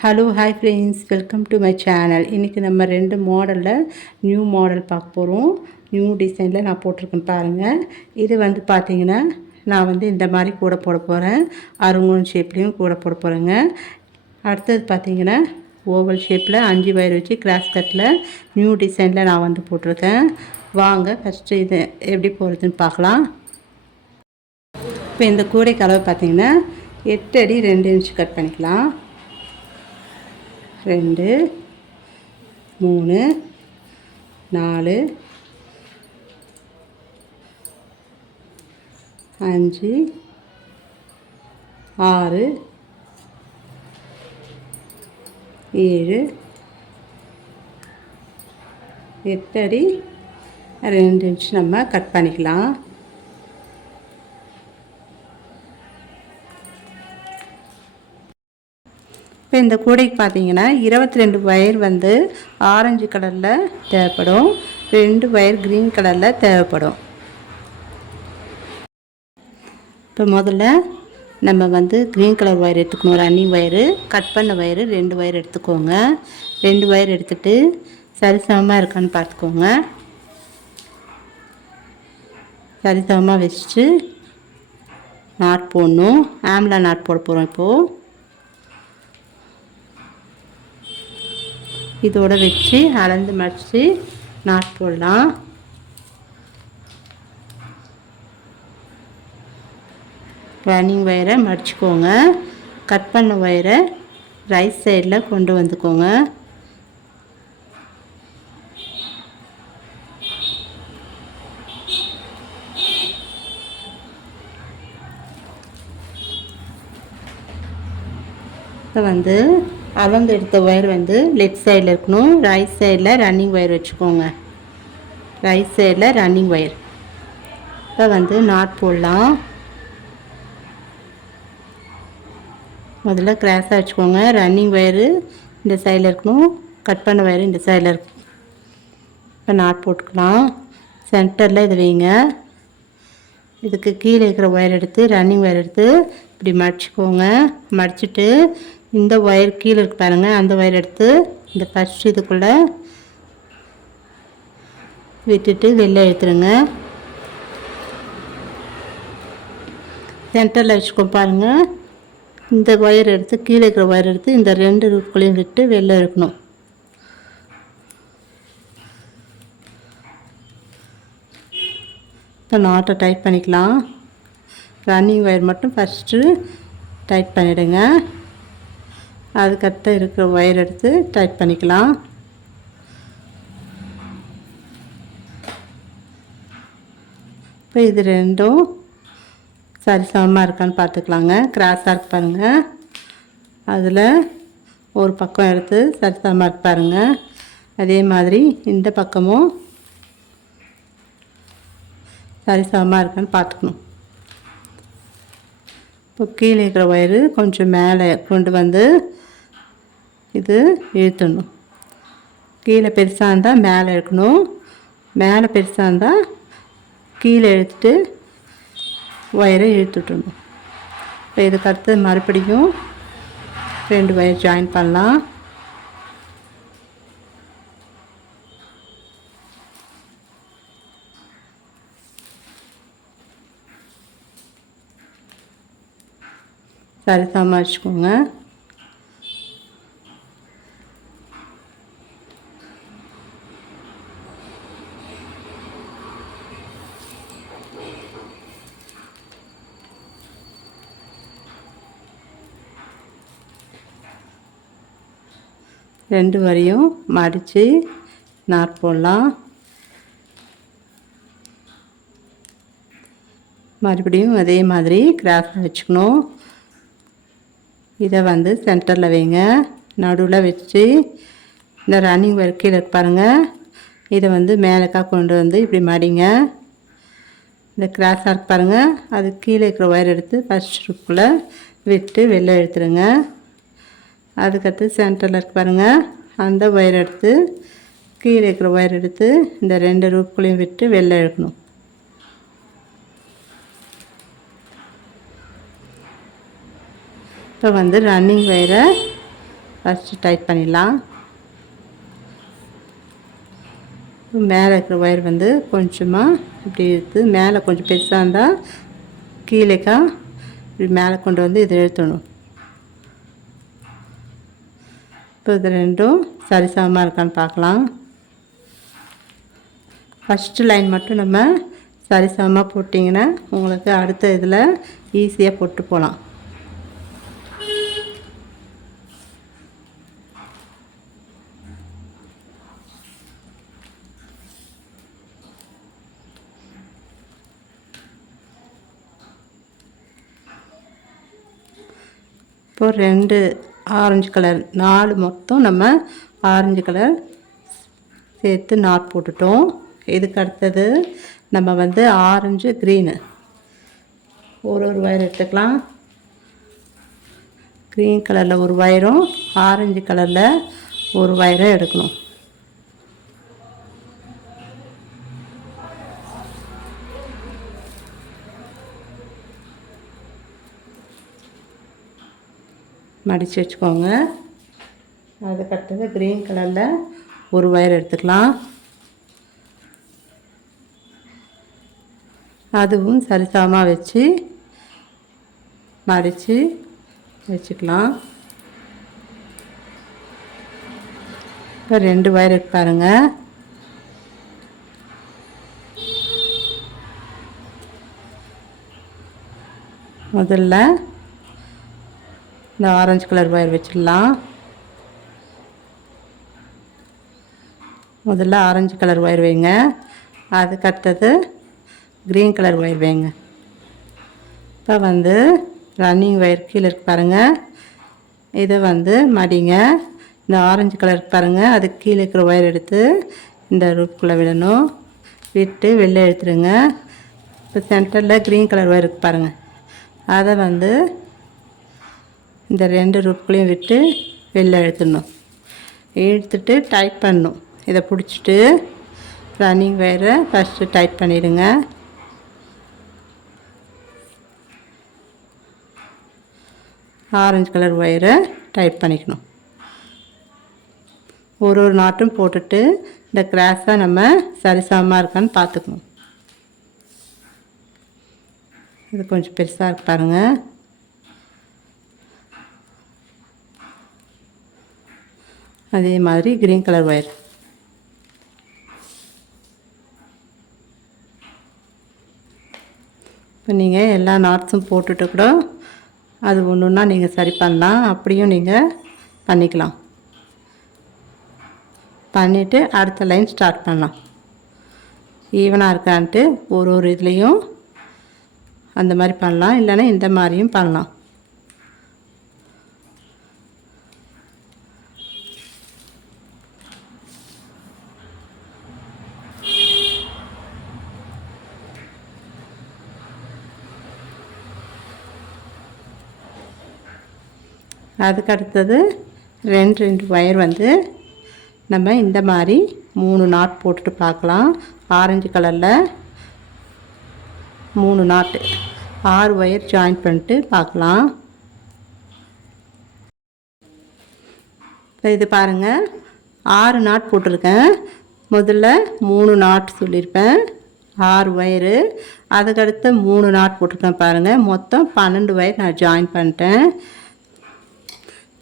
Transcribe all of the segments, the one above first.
Hello hi friends, welcome to my channel. இன்றைக்கி நம்ம 2 மாடலில் நியூ மாடல் பார்க்க போகிறோம். நியூ டிசைனில் நான் போட்டிருக்கேன் பாருங்கள். இது வந்து பார்த்திங்கன்னா நான் வந்து இந்த மாதிரி கூட போட போகிறேன். அருங்கோன் ஷேப்லேயும் கூட போட போகிறேங்க. அடுத்தது பார்த்திங்கன்னா ஓவல் ஷேப்பில் 5 வயர் வச்சு கிராஸ் கட்டில் நியூ டிசைனில் நான் வந்து போட்டிருக்கேன். வாங்க ஃபஸ்ட்டு இது எப்படி போடுறதுன்னு பார்க்கலாம். இப்போ இந்த கூடைக்கு அளவு பார்த்திங்கன்னா 8 அடி 2 இன்ச் கட் பண்ணிக்கலாம். 2 3 4 5 6 7 8 அடி 2 இன்ச் நம்ம கட் பண்ணிக்கலாம். இப்போ இந்த கூடைக்கு பார்த்தீங்கன்னா 22 வயர் வந்து ஆரஞ்சு கலரில் தேவைப்படும், 2 வயர் க்ரீன் கலரில் தேவைப்படும். இப்போ முதல்ல நம்ம வந்து க்ரீன் கலர் வயர் எடுத்துக்கணும். ரன்னிங் வயரு கட் பண்ண வயரு 2 வயர் எடுத்துக்கோங்க. 2 வயர் எடுத்துகிட்டு சரிசமமாக இருக்கான்னு பார்த்துக்கோங்க. சரிசமமாக வச்சுட்டு நாட் போடணும். ஆம்லா நாட் போட போகிறோம். இப்போது இதோட வச்சு அளந்து மடித்து நாட் போடலாம். ரன்னிங் வயரை மடிச்சுக்கோங்க. கட் பண்ண வயரை ரைட் சைடில் கொண்டு வந்துக்கோங்க. இப்போ வந்து அளந்து எடுத்த ஒயர் வந்து லெஃப்ட் சைடில் இருக்கணும். ரைட் சைடில் ரன்னிங் ஒயர் வச்சுக்கோங்க. ரைட் சைடில் ரன்னிங் ஒயர். இப்போ வந்து நாட் போடலாம். முதல்ல கிராஸாக வச்சுக்கோங்க. ரன்னிங் ஒயரு இந்த சைடில் இருக்கணும், கட் பண்ண ஒயரு இந்த சைடில் இருக்கும். இப்போ நாட் போட்டுக்கலாம். சென்டரில் இது வைங்க. இதுக்கு கீழே இருக்கிற ஒயர் எடுத்து ரன்னிங் ஒயர் எடுத்து இப்படி மடிச்சுக்கோங்க. மடிச்சுட்டு இந்த ஒயர் கீழே இருக்கு பாருங்கள், அந்த ஒயர் எடுத்து இந்த ஃபஸ்ட் இதுக்குள்ளே விட்டுட்டு வெளில எடுத்துருங்க. சென்டரில் வச்சுக்கோ பாருங்கள். இந்த ஒயர் எடுத்து கீழே இருக்கிற ஒயர் எடுத்து இந்த 2 ரூட்களையும் விட்டு வெளில இருக்கணும். இப்போ நாட்டை டைட் பண்ணிக்கலாம். ரன்னிங் ஒயர் மட்டும் ஃபஸ்ட்டு டைட் பண்ணிவிடுங்க. அதுக்கடுத்து இருக்கிற ஒயர் எடுத்து டைட் பண்ணிக்கலாம். இப்போ இது ரெண்டும் சரிசமமாக இருக்கான்னு பார்த்துக்கலாங்க. கிராஸாக இருக்கு பாருங்கள், அதில் ஒரு பக்கம் எடுத்து சரிசமமாக இருக்கு பாருங்கள். அதே மாதிரி இந்த பக்கமும் சரிசமமாக இருக்கான்னு பார்த்துக்கணும். இப்போ கீழே இருக்கிற ஒயரு கொஞ்சம் மேலே கொண்டு வந்து இது இழுத்துடணும். கீழே பெருசாக இருந்தால் மேலே இழுக்கணும், மேலே பெருசாக இருந்தால் கீழே இழுத்துட்டு ஒயரை இழுத்துட்டணும். இப்போ இதுக்கு அடுத்து மறுபடியும் 2 ஒயர் ஜாயின் பண்ணலாம். சரிசமமாக வச்சுக்கோங்க. ரெண்டு வரையும் மடித்து நாட் போடலாம். மறுபடியும் அதே மாதிரி கிராஸாக வச்சுக்கணும். இதை வந்து சென்டரில் வைங்க. நடுவில் வச்சு இந்த ரன்னிங் ஒயர் கீழே பாருங்கள், இதை வந்து மேலேக்கா கொண்டு வந்து இப்படி மடிங்க. இந்த கிராஸாக இருக்கு பாருங்கள், அது கீழே இருக்கிற ஒயர் எடுத்து ஃபஸ்ட் ரூப்புக்குள்ளே விட்டு வெளில எடுத்துருங்க. அதுக்கடுத்து சென்டரில் இருக்கு பாருங்கள், அந்த ஒயர் எடுத்து கீழே இருக்கிற ஒயர் எடுத்து இந்த 2 ரூப்புக்குள்ளேயும் விட்டு வெளில எடுக்கணும். இப்போ வந்து ரன்னிங் வயரை ஃபஸ்ட்டு டைட் பண்ணிடலாம். மேலே இருக்கிற ஒயர் வந்து கொஞ்சமாக இப்படி இருக்குது, மேலே கொஞ்சம் பெருசாக இருந்தால் கீழேக்கா இப்படி மேலே கொண்டு வந்து இதை இழுத்தணும். இப்போ இது ரெண்டும் சரிசமமாக இருக்கான்னு பார்க்கலாம். ஃபஸ்ட்டு லைன் மட்டும் நம்ம சரிசமமாக போட்டிங்கன்னா உங்களுக்கு அடுத்த இதில் ஈஸியாக போட்டு போகலாம். இப்போ 2 ஆரஞ்சு கலர், 4 மொத்தம் நம்ம ஆரஞ்சு கலர் சேர்த்து நாட் போட்டுட்டோம். இதுக்கு அடுத்தது நம்ம வந்து ஆரஞ்சு க்ரீனு ஒரு ஒயர் எடுத்துக்கலாம். க்ரீன் கலரில் ஒரு ஒயரும் ஆரஞ்சு கலரில் ஒரு ஒயரும் எடுக்கணும். மடித்து வச்சுக்கோங்க. அதுக்கடுத்தது க்ரீன் கலரில் ஒரு ஒயர் எடுத்துக்கலாம். அதுவும் சரிசமமாக வச்சு மடித்து வச்சுக்கலாம். இப்போ 2 ஒயர் இருக்கு பாருங்கள். முதல்ல இந்த ஆரஞ்சு கலர் ஒயர் வச்சிடலாம். முதல்ல ஆரஞ்சு கலர் ஒயர் வைங்க. அதுக்கடுத்தது க்ரீன் கலர் ஒயர் வைங்க. இப்போ வந்து ரன்னிங் ஒயர் கீழே இருக்கு பாருங்கள், இதை வந்து மடிங்க. இந்த ஆரஞ்சு கலர் பாருங்கள், அதுக்கு கீழே இருக்கிற ஒயர் எடுத்து இந்த ரூப்புக்குள்ளே விடணும். விட்டு வெளில எடுத்துருங்க. இப்போ சென்டரில் க்ரீன் கலர் ஒயர் இருக்கு பாருங்கள், அதை வந்து இந்த 2 ரூப்புக்குள்ளேயும் விட்டு வெளில எடுத்துடணும். இழுத்துட்டு டைட் பண்ணணும். இதை பிடிச்சிட்டு ரன்னிங் ஒயரை ஃபஸ்ட்டு டைட் பண்ணிவிடுங்க. ஆரஞ்சு கலர் ஒயரை டைட் பண்ணிக்கணும். ஒரு நாட்டும் போட்டுட்டு இந்த கிராஸாக நம்ம சரிசமமாக இருக்கான்னு பார்த்துக்கணும். இது கொஞ்சம் பெருசாக இருக்கு பாருங்கள். அதே மாதிரி க்ரீன் கலர் ஒயர். இப்போ நீங்கள் எல்லா நாட்ஸும் போட்டுட்டு கூட அது ஒன்று ஒன்றா நீங்கள் சரி பண்ணலாம். அப்படியும் நீங்கள் பண்ணிக்கலாம். பண்ணிவிட்டு அடுத்த லைன் ஸ்டார்ட் பண்ணலாம். ஈவனாக இருக்கான்ட்டு ஒரு இதுலேயும் அந்த மாதிரி பண்ணலாம், இல்லைன்னா இந்த மாதிரியும் பண்ணலாம். அதுக்கு அடுத்தது 2 ஒயர் வந்து நம்ம இந்த மாதிரி 3 நாட் போட்டுட்டு பார்க்கலாம். ஆரஞ்சு கலரில் 3 நாட்டு 6 ஒயர் ஜாயின் பண்ணிட்டு பார்க்கலாம். இப்போ இது பாருங்கள், 6 நாட் போட்டிருக்கேன். முதல்ல 3 நாட் சொல்லியிருப்பேன், 6 ஒயரு. அதுக்கடுத்து 3 நாட் போட்டிருக்கேன் பாருங்கள். மொத்தம் 12 ஒயர் நான் ஜாயின் பண்ணிட்டேன்.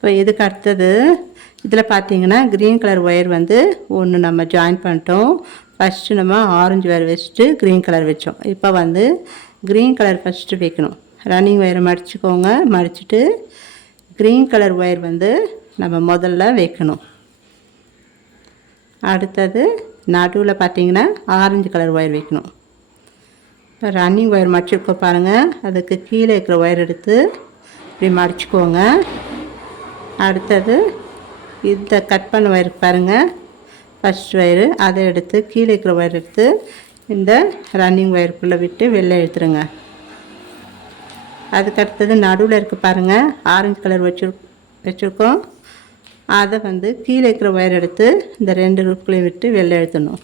இப்போ இதுக்கு அடுத்தது இதில் பார்த்தீங்கன்னா க்ரீன் கலர் ஒயர் வந்து ஒன்று நம்ம ஜாயின் பண்ணிட்டோம். ஃபஸ்ட்டு நம்ம ஆரஞ்சு ஒயர் வச்சுட்டு க்ரீன் கலர் வச்சோம். இப்போ வந்து க்ரீன் கலர் ஃபஸ்ட்டு வைக்கணும். ரன்னிங் ஒயரை மடிச்சுக்கோங்க. மடிச்சுட்டு க்ரீன் கலர் ஒயர் வந்து நம்ம முதல்ல வைக்கணும். அடுத்தது நடுவில் பார்த்தீங்கன்னா ஆரஞ்சு கலர் ஒயர் வைக்கணும். இப்போ ரன்னிங் ஒயர் மடிச்சுக்கோ பாருங்கள், அதுக்கு கீழே இருக்கிற ஒயர் எடுத்து இப்படி மடிச்சுக்கோங்க. அடுத்தது இந்த கட் பண்ண ஒயர் பாருங்கள், ஃபஸ்ட் ஒயரு, அதை எடுத்து கீழே இருக்கிற ஒயர் எடுத்து இந்த ரன்னிங் ஒயருக்குள்ளே விட்டு வெளில எடுத்துருங்க. அதுக்கடுத்தது நடுவில் இருக்க பாருங்கள், ஆரஞ்சு கலர் வச்சுருக்கோம். அதை வந்து கீழே இருக்கிற ஒயர் எடுத்து இந்த 2 ரூப்புக்குள்ளேயும் விட்டு வெளில எடுத்துடணும்.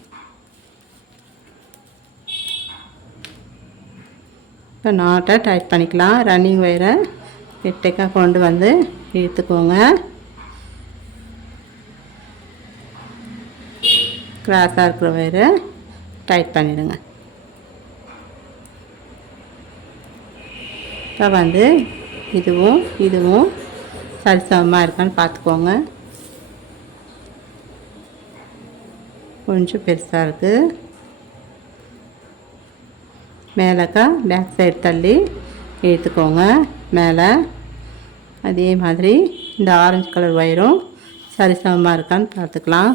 இப்போ நாட்டை டைட் பண்ணிக்கலாம். ரன்னிங் ஒயரை கிட்டக்க கொண்டு வந்து இழுத்துக்கோங்க. கிராஸாக இருக்கிற ஒயரை டைட் பண்ணிவிடுங்க. இப்போ வந்து இதுவும் சரிசமமாக இருக்கான்னு பார்த்துக்கோங்க. கொஞ்சம் பெருசாக இருக்குது. மேலேக்கா பேக் சைடு தள்ளி இழுத்துக்கோங்க மேலே. அதே மாதிரி இந்த ஆரஞ்சு கலர் ஒயரும் சரிசமமாக இருக்கான்னு பார்த்துக்கலாம்.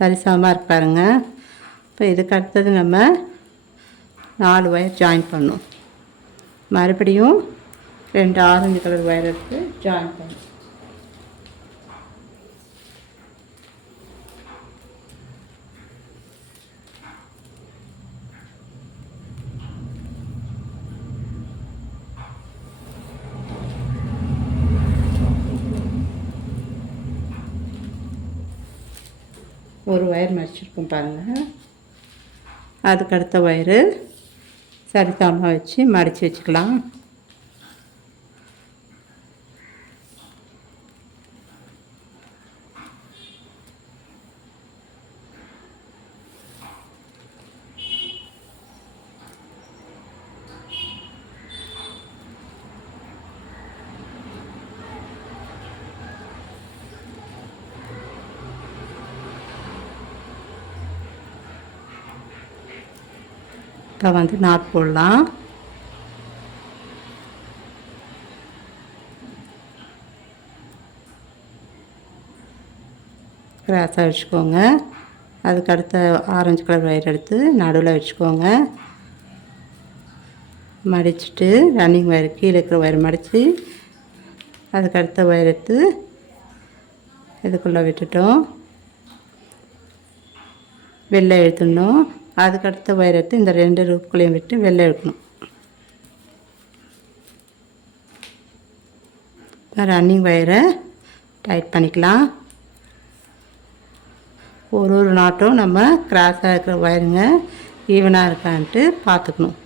சரிசமமாக இருக்கு பாருங்க. இப்போ இதுக்கு அடுத்தது நம்ம 4 ஒயர் ஜாயின் பண்ணணும். மறுபடியும் 2 ஆரஞ்சு கலர் ஒயர் எடுத்து ஜாயின் பண்ணணும். ஒரு ஒயர் மடிச்சிருக்கோம் பாருங்கள். அதுக்கு அடுத்த ஒயரு சரிசமமாக வச்சு மடித்து வச்சுக்கலாம். இப்போ வந்து நாட் போடலாம். கிராஸாக வச்சுக்கோங்க. அதுக்கு அடுத்த ஆரஞ்சு கலர் ஒயர் எடுத்து நடுவில் வச்சுக்கோங்க. மடிச்சுட்டு ரன்னிங் ஒயர் கீழே இருக்கிற ஒயர் மடித்து அதுக்கு அடுத்த ஒயர் எடுத்து இதுக்குள்ளே விட்டுட்டோம். வெளில எடுத்துடணும். அதுக்கடுத்த ஒயர் எடுத்து இந்த 2 ரூப்புக்குள்ளேயும் விட்டு வெளில எடுக்கணும். ரன்னிங் ஒயரை டைட் பண்ணிக்கலாம். ஒரு நாட்டும் நம்ம கிராஸாக இருக்கிற ஒயருங்க ஈவனாக இருக்கான்ட்டு பார்த்துக்கணும்.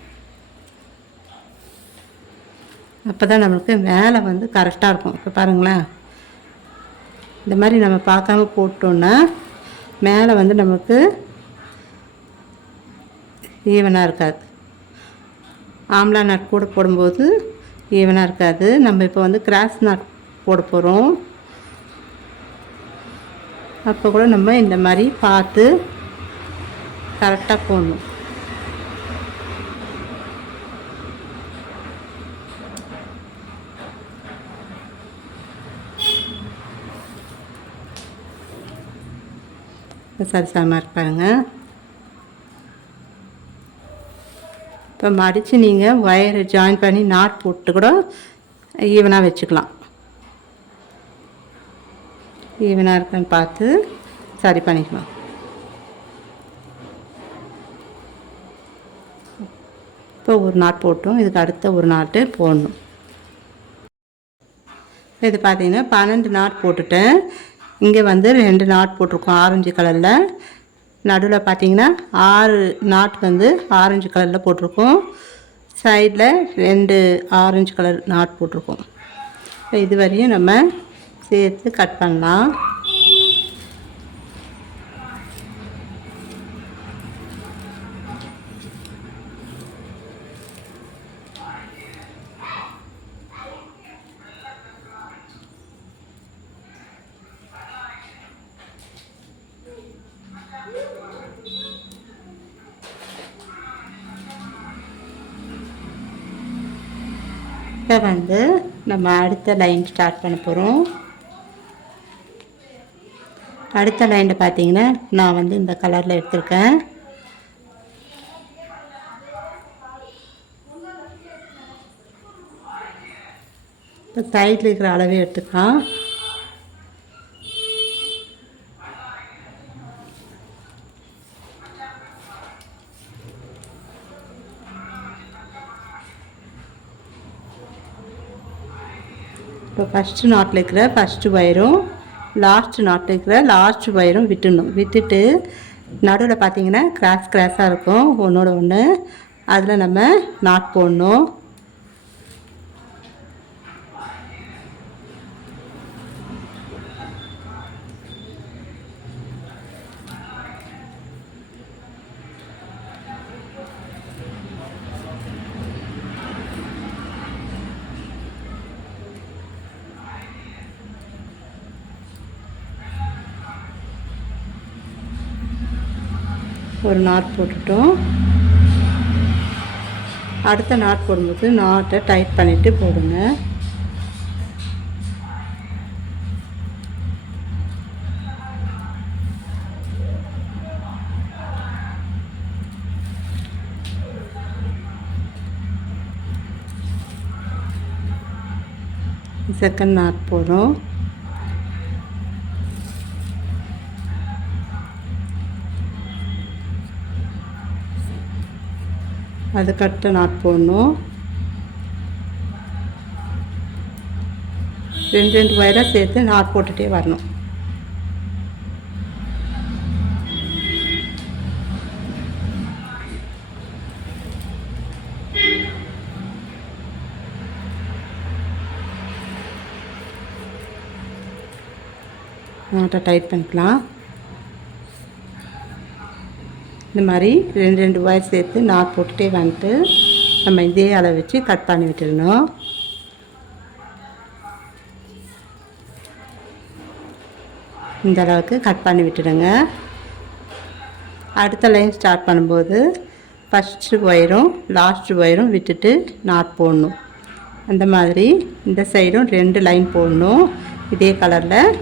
அப்போ தான் நம்மளுக்கு மேலே வந்து கரெக்டாக இருக்கும். இப்போ பாருங்களேன், இந்த மாதிரி நம்ம பார்க்காம போட்டோன்னா மேலே வந்து நமக்கு ஈவனாக இருக்காது. ஆம்லா நட் கூட போடும்போது ஈவனாக இருக்காது. நம்ம இப்போ வந்து கிராஸ் நட் போட போகிறோம். அப்போ கூட நம்ம இந்த மாதிரி பார்த்து கரெக்டாக போடணும். சரிசமமாக இருப்பாருங்க. இப்போ மடித்து நீங்கள் ஒயரை ஜாயின் பண்ணி நாட் போட்டு கூட ஈவனாக வச்சுக்கலாம். ஈவனாக இருக்கான்னு பார்த்து சரி பண்ணிக்கலாம். இப்போ ஒரு நாட் போட்டோம். இதுக்கு அடுத்த ஒரு நாட்டு போடணும். இது பார்த்திங்கன்னா 12 நாட் போட்டுட்டேன். இங்கே வந்து 2 நாட் போட்டிருக்கோம் ஆரஞ்சு கலரில். நடுவில் பார்த்திங்கன்னா 6 நாட் வந்து ஆரஞ்சு கலரில் போட்டிருக்கோம். சைடில் 2 ஆரஞ்சு கலர் நாட் போட்டிருக்கோம். இது வரையும் நம்ம சேர்த்து கட் பண்ணலாம். இப்போ வந்து நம்ம அடுத்த லைன் ஸ்டார்ட் பண்ண போகிறோம். அடுத்த லைனில் பார்த்தீங்கன்னா நான் வந்து இந்த கலரில் எடுத்திருக்கேன். இப்போ சைடில் இருக்கிற அளவே எடுத்துக்கலாம். இப்போ ஃபஸ்ட்டு நாட்டில் இருக்கிற ஃபஸ்ட்டு ஒயரும் லாஸ்ட்டு நாட்டில் இருக்கிற லாஸ்ட் ஒயரும் விட்டுட்டு நடுவில் பார்த்திங்கன்னா கிராஸாக இருக்கும் ஒன்றோட ஒன்று. அதில் நம்ம நாட் போடணும். ஒரு நாட் போட்டுட்டோம். அடுத்த நாட் போடும்போது நாட்டை டைட் பண்ணிவிட்டு போடுங்க. செகண்ட் நாட் போடுறோம். அதுக்கடுத்த நாட் போடணும். 2 வயரை சேர்த்து நாட் போட்டுகிட்டே வரணும். நாட்டை டைட் பண்ணிக்கலாம். இந்த மாதிரி 2 வயர் சேர்த்து நாட் போட்டுகிட்டே வந்துட்டு நம்ம இதே அளவு வச்சு கட் பண்ணி விட்டுடணும். இந்த அளவுக்கு கட் பண்ணி விட்டுடுங்க. அடுத்த லைன் ஸ்டார்ட் பண்ணும்போது ஃபஸ்ட்டு ஒயரும் லாஸ்ட்டு ஒயரும் விட்டுட்டு நாட் போடணும். அந்த மாதிரி இந்த சைடும் 2 லைன் போடணும். இதே கலரில்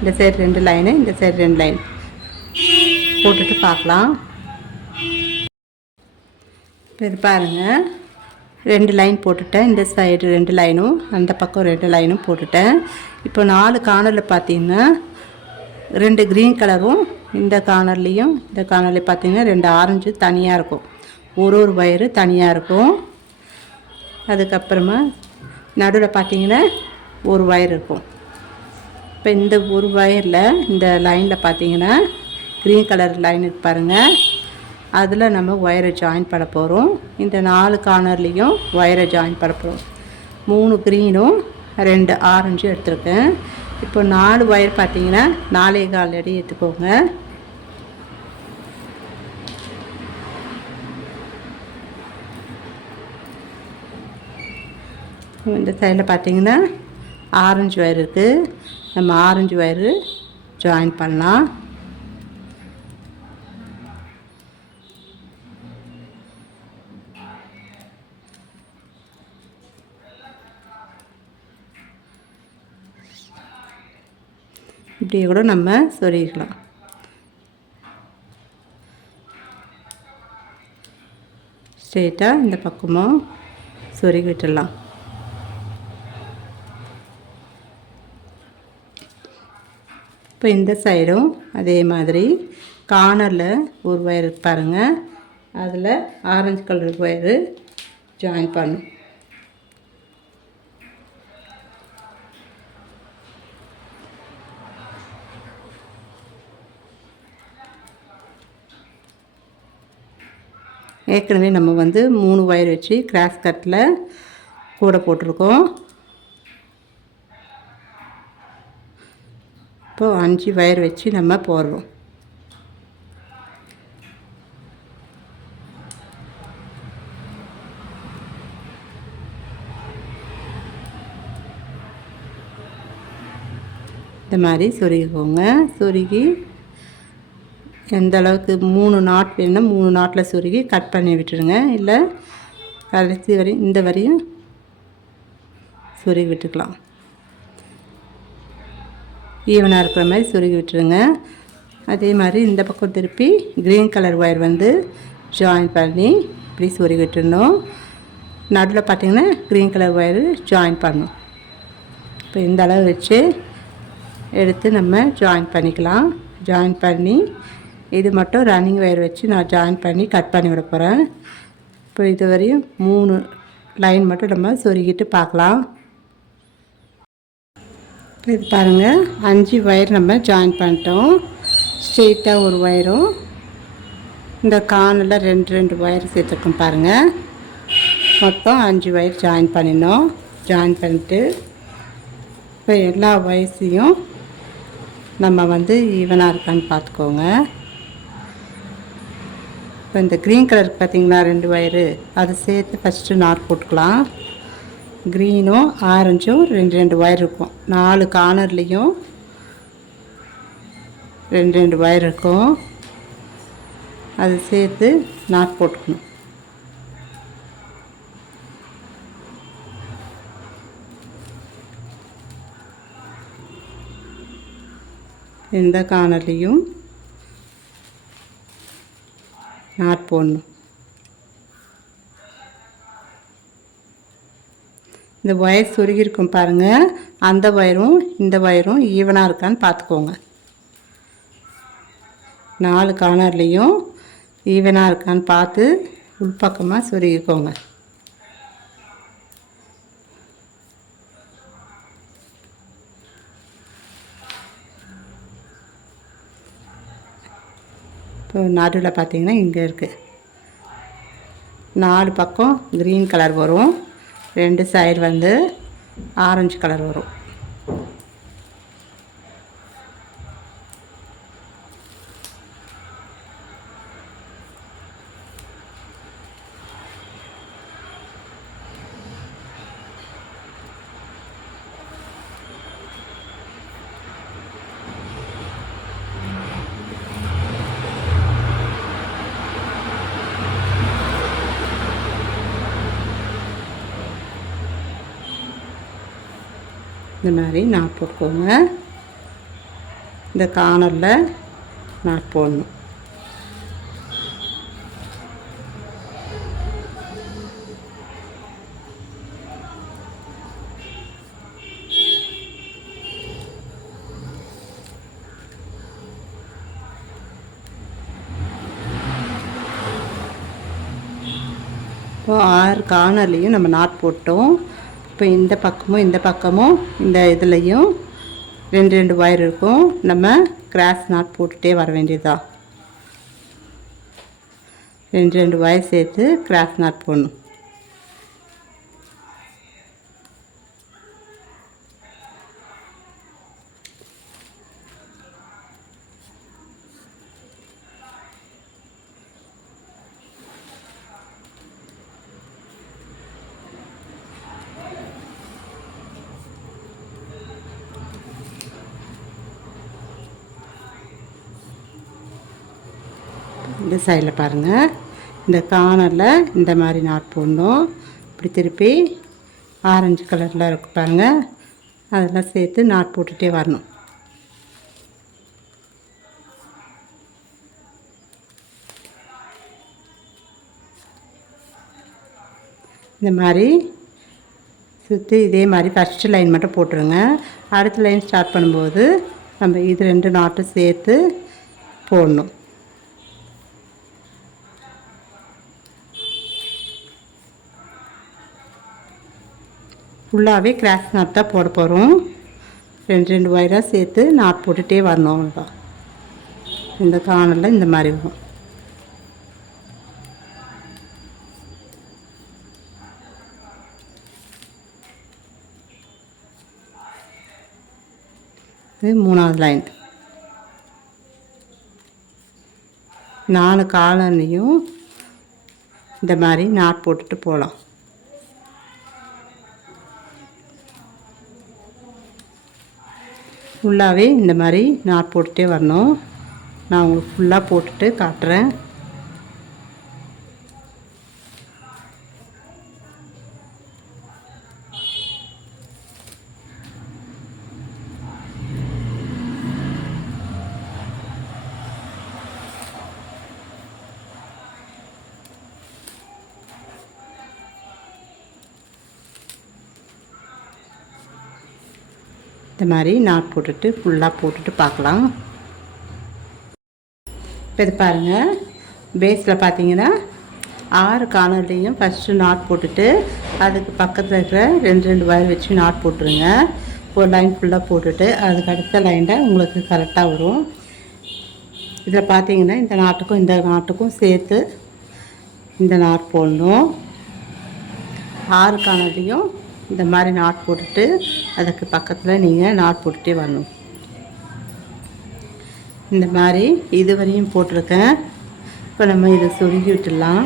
இந்த சைடு 2 லைனு, இந்த சைடு 2 லைன் போட்டுட்டு பார்க்கலாம். இது பாருங்கள், 2 லைன் போட்டுட்டேன். இந்த சைடு 2 லைனும் அந்த பக்கம் 2 லைனும் போட்டுட்டேன். இப்போ 4 கார்னரில் பார்த்தீங்கன்னா 2 க்ரீன் கலரும், இந்த கார்னர்லேயும் இந்த கார்னர்லேயும் பார்த்தீங்கன்னா 2 ஆரஞ்சு தனியாக இருக்கும். ஒரு வயரு தனியாக இருக்கும். அதுக்கப்புறமா நடுவில் பார்த்தீங்கன்னா ஒரு வயர் இருக்கும். இப்போ இந்த ஒரு வயரில் இந்த லைனில் பார்த்தீங்கன்னா க்ரீன் கலர் லைன் இருக்கு பாருங்கள், அதில் நம்ம ஒயரை ஜாயின் பண்ண போகிறோம். இந்த 4 கார்னர்லேயும் ஒயரை ஜாயின் பண்ண போகிறோம். 3 க்ரீனும் 2 ஆரஞ்சும் எடுத்துருக்கேன். இப்போ 4 ஒயர் பார்த்தீங்கன்னா 4.25 அடி எடுத்துக்கோங்க. இந்த சைடில் பார்த்தீங்கன்னா ஆரஞ்சு ஒயர் இருக்குது. நம்ம ஆரஞ்சு ஒயரு ஜாயின் பண்ணலாம். இப்படியே கூட நம்ம சொருகிக்கலாம். ஸ்ட்ரெயிட்டாக இந்த பக்கமும் சொருகி விட்டுடலாம். இப்போ இந்த சைடும் அதே மாதிரி கார்னரில் ஒரு ஒயர் பாருங்கள், அதில் ஆரஞ்சு கலர் ஒயரு ஜாயின் பண்ணும். ஏற்கனவே நம்ம 3 ஒயர் வச்சு கிராஸ் கட்டில் கூட போட்டிருக்கோம். இப்போ 5 ஒயர் வச்சு நம்ம போடுறோம். இந்த மாதிரி சொருகிக்கோங்க. சொருகி எந்த அளவுக்கு 3 நாட் வேணும்னா 3 நாட்டில் சொருகி கட் பண்ணி விட்டுடுங்க. இல்லை கடைசி வரையும் இந்த வரையும் சொருகி விட்டுக்கலாம். ஈவனாக இருக்கிற மாதிரி சொருகி விட்டுருங்க. அதே மாதிரி இந்த பக்கம் திருப்பி க்ரீன் கலர் ஒயர் ஜாயின் பண்ணி இப்படி சொருகி விட்டுடணும். நடுவில் பார்த்திங்கன்னா க்ரீன் கலர் ஒயரு ஜாயின் பண்ணணும். இப்போ இந்த அளவு வச்சு எடுத்து நம்ம ஜாயின் பண்ணிக்கலாம். ஜாயின் பண்ணி இது மட்டும் ரன்னிங் ஒயர் வச்சு நான் ஜாயின் பண்ணி கட் பண்ணி விட போகிறேன். இப்போ இது வரையும் 3 லைன் மட்டும் நம்ம சொருகிட்டு பார்க்கலாம். இது பாருங்கள், 5 ஒயர் நம்ம ஜாயின் பண்ணிட்டோம். ஸ்ட்ரெயிட்டாக ஒரு ஒயரும் இந்த கார்னரில் 2 ஒயர் சேர்த்துருக்கோம் பாருங்கள். மொத்தம் 5 ஒயர் ஜாயின் பண்ணினோம். ஜாயின் பண்ணிட்டு இப்போ எல்லா ஒயர்ஸையும் நம்ம ஈவனாக இருக்கான்னு பார்த்துக்கோங்க. இப்போ இந்த க்ரீன் கலருக்கு பார்த்திங்களா 2 ஒயரு, அதை சேர்த்து ஃபஸ்ட்டு நாட் போட்டுக்கலாம். க்ரீனும் ஆரஞ்சும் 2 ஒயர் இருக்கும். 4 கார்னர்லேயும் 2 ஒயர் இருக்கும். அது சேர்த்து நாட் போட்டுக்கணும். இந்த கார்னர்லேயும் நாட் போடணும். இந்த ஒயர் சொருகிருக்கும் பாருங்கள், அந்த ஒயரும் இந்த ஒயரும் ஈவனாக இருக்கான்னு பார்த்துக்கோங்க. 4 கார்னர்லேயும் ஈவனாக இருக்கான்னு பார்த்து உள்பக்கமாக சொருகிக்கோங்க. இப்போ நடுவில் பார்த்தீங்கன்னா இங்கே இருக்குது. 4 பக்கம் க்ரீன் கலர் வரும், 2 சைடு வந்து ஆரஞ்சு கலர் வரும். இந்த மாதிரி நாட் போட்டுக்கோங்க. இந்த கார்னரில் நாட் போடணும். இப்போ 6 கார்னர்லேயும் நம்ம நாட் போட்டோம். இப்போ இந்த பக்கமும் இந்த இதுலேயும் 2 ஒயர் இருக்கும். நம்ம கிராஸ் நாட் போட்டுகிட்டே வர வேண்டியதா. 2 ஒயர் சேர்த்து கிராஸ் நாட் போடணும். இந்த சைடில் பாருங்கள், இந்த கார்னரில் இந்த மாதிரி நாட் போடணும். இப்படி திருப்பி ஆரஞ்சு கலரில் இருக்கு பாருங்கள், அதெல்லாம் சேர்த்து நாட் போட்டுகிட்டே வரணும். இந்த மாதிரி சுற்றி இதே மாதிரி ஃபஸ்ட்டு லைன் மட்டும் போட்டுருங்க. அடுத்த லைன் ஸ்டார்ட் பண்ணும்போது நம்ம இது 2 நாட்டும் சேர்த்து போடணும். ஃபுல்லாகவே கிராஸ் நாட் தான் போட போகிறோம். 2 ஒயராக சேர்த்து நாட் போட்டுகிட்டே வரணும். அவ்வளோதான். இந்த கார்னரில் இந்த மாதிரி வரும். இது 3வது லைன். 4 கார்னர்லையும் இந்த மாதிரி நாட் போட்டுட்டு போகலாம். ஃபுல்லாகவே இந்த மாதிரி நாட் போட்டுகிட்டே வரணும். நான் உங்களுக்கு ஃபுல்லாக போட்டுட்டு காட்டுறேன். இந்த மாதிரி நாட் போட்டுட்டு ஃபுல்லாக போட்டுட்டு பார்க்கலாம். இப்போ இது பாருங்கள், பேஸில் பார்த்தீங்கன்னா 6 கார்னர்லேயும் ஃபஸ்ட்டு நாட் போட்டுட்டு அதுக்கு பக்கத்தில் இருக்கிற 2 ஒயர் வச்சு நாட் போட்டுருங்க. ஒரு லைன் ஃபுல்லாக போட்டுட்டு அதுக்கு அடுத்த லைனில் உங்களுக்கு கரெக்டாக வரும். இதில் பார்த்தீங்கன்னா இந்த நாட்டுக்கும் சேர்த்து இந்த நாட் போடணும். 6 கார்னர்லேயும் இந்த மாதிரி நாட் போட்டுட்டு அதுக்கு பக்கத்தில் நீங்கள் நாட் போட்டுகிட்டே வரணும். இந்த மாதிரி இதுவரையும் போட்டிருக்கேன். இப்போ நம்ம இதை சொருகி விட்டுடலாம்.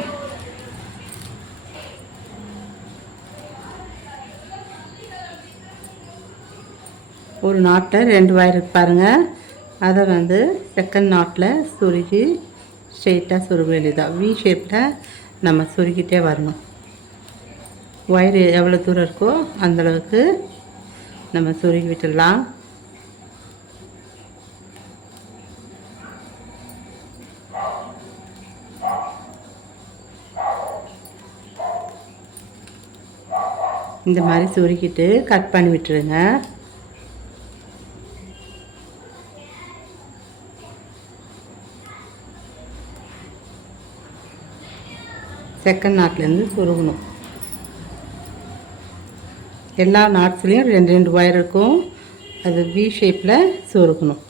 ஒரு நாட்டில் 2 ஒயர் பாருங்கள், அதை வந்து செகண்ட் நாட்டில் சொருகி ஸ்ட்ரெயிட்டாக சொருக வேண்டியதான். வி ஷேப்பில் நம்ம சொருகிட்டே வரணும். ஒயர் எவ்வளோ தூரம் இருக்கோ அந்தளவுக்கு நம்ம சொருகி விட்டுடலாம். இந்த மாதிரி சொருகிட்டு கட் பண்ணி விட்டுருங்க. செகண்ட் நாட்லேருந்து சொருகணும். எல்லா நாட்ஸ்லேயும் 2 ஒயர் இருக்கும். அது வி ஷேப்பில் சொருகணும்.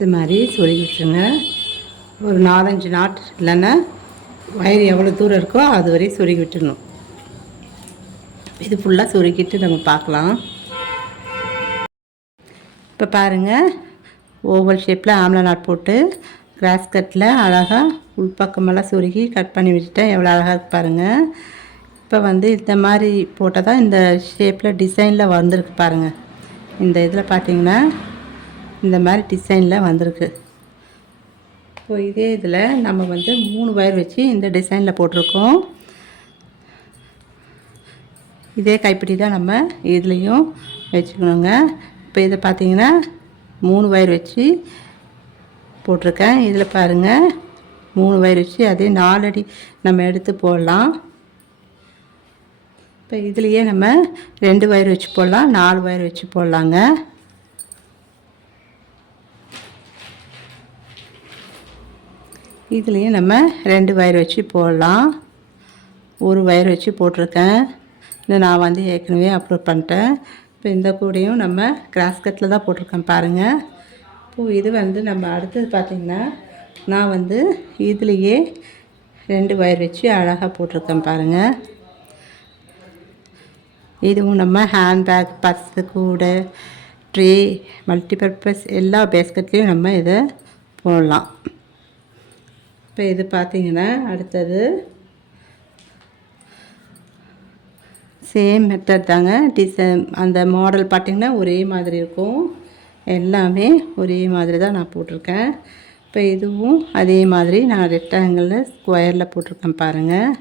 இது மாதிரி சொருகி விட்டுருங்க. ஒரு 4-5 நாட் இல்லைன்னா ஒயர் எவ்வளோ தூரம் இருக்கோ அது வரையும் சொருகி விட்டுடணும். இது ஃபுல்லாக சொருகிட்டு நம்ம பார்க்கலாம். இப்போ பாருங்கள், ஓவல் ஷேப்பில் ஆம்லா நாட் போட்டு கிராஸ் கட்டில் அழகாக உள்பக்கமெல்லாம் சொருகி கட் பண்ணி விட்டுட்டேன். எவ்வளோ அழகாக இருக்கு பாருங்கள். இப்போ வந்து இந்த மாதிரி போட்டால் தான் இந்த ஷேப்பில் டிசைனில் வந்திருக்கு பாருங்கள். இந்த இதில் பார்த்தீங்கன்னா இந்த மாதிரி டிசைனில் வந்திருக்கு. இப்போ இதே இதில் நம்ம வந்து 3 ஒயர் வச்சு இந்த டிசைனில் போட்டிருக்கோம். இதே கைப்பிடி தான் நம்ம இதுலேயும் வச்சுக்கணுங்க. இப்போ இதை பார்த்தீங்கன்னா 3 ஒயர் வச்சு போட்டிருக்கேன். இதில் பாருங்கள் 3 ஒயர் வச்சு அதே 4 அடி நம்ம எடுத்து போடலாம். இப்போ இதுலேயே நம்ம 2 ஒயர் வச்சு போடலாம், 4 ஒயர் வச்சு போடலாங்க. இதுலேயும் நம்ம 2 ஒயர் வச்சு போடலாம். 1 ஒயர் வச்சு போட்டிருக்கேன். இதை நான் வந்து ஏற்கனவே அப்லோட் பண்ணிட்டேன். இப்போ இந்த கூடையும் நம்ம கிராஸ் கட்டில் தான் போட்டிருக்கேன் பாருங்கள். இப்போது இது வந்து நம்ம அடுத்தது பார்த்திங்கன்னா நான் வந்து இதுலேயே 2 ஒயர் வச்சு அழகாக போட்டிருக்கேன் பாருங்கள். இதுவும் நம்ம ஹேண்ட்பேக், பர்ஸு, கூடை, ட்ரே, மல்டிபர்பஸ் எல்லா பேஸ்கட்லேயும் நம்ம இதை போடலாம். இப்போ இது பார்த்திங்கன்னா அடுத்தது சேம் மெத்தட் தாங்க. டிசைன் அந்த மாடல் பார்த்திங்கன்னா ஒரே மாதிரி இருக்கும். எல்லாமே ஒரே மாதிரி தான் நான் போட்டிருக்கேன். இப்போ இதுவும் அதே மாதிரி நான் ரெக்டாங்கிளில் ஸ்கொயரில் போட்டிருக்கேன் பாருங்கள்.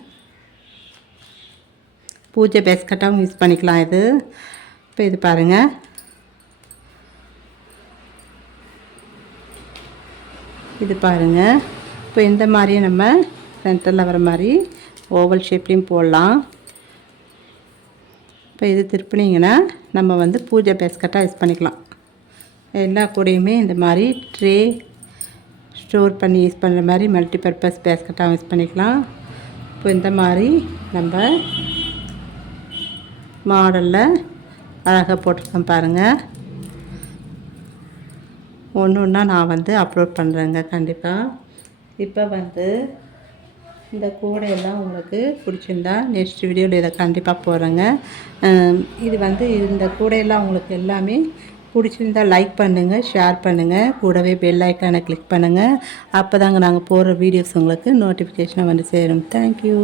பூஜை பேஸ்கட்டாகவும் யூஸ் பண்ணிக்கலாம் இது. இப்போ இது பாருங்கள், இது பாருங்கள். இப்போ இந்த மாதிரியே நம்ம சென்டரில் வர மாதிரி ஓவல் ஷேப்லேயும் போடலாம். இப்போ இது திருப்பினீங்கன்னா நம்ம வந்து பூஜை பேஸ்கட்டாக யூஸ் பண்ணிக்கலாம். எல்லா கூடையுமே இந்த மாதிரி ட்ரே ஸ்டோர் பண்ணி யூஸ் பண்ணுற மாதிரி மல்டிபர்பஸ் பேஸ்கட்டாக யூஸ் பண்ணிக்கலாம். இப்போ இந்த மாதிரி நம்ம மாடலில் அழகாக போட்டிருக்கேன் பாருங்கள். ஒன்று ஒன்றா நான் வந்து அப்லோட் பண்ணுறேங்க கண்டிப்பாக. இப்போ வந்து இந்த கூடையெல்லாம் உங்களுக்கு பிடிச்சிருந்தா நெக்ஸ்ட் வீடியோவில் இதை கண்டிப்பாக போடுறேங்க. இது வந்து இந்த கூடையெல்லாம் உங்களுக்கு எல்லாமே பிடிச்சிருந்தா லைக் பண்ணுங்கள், ஷேர் பண்ணுங்கள், கூடவே பெல் ஐக்கானை கிளிக் பண்ணுங்கள். அப்போ தாங்க நாங்கள் போடுற வீடியோஸ் உங்களுக்கு நோட்டிஃபிகேஷனாக வந்து சேரும். தேங்க்யூ.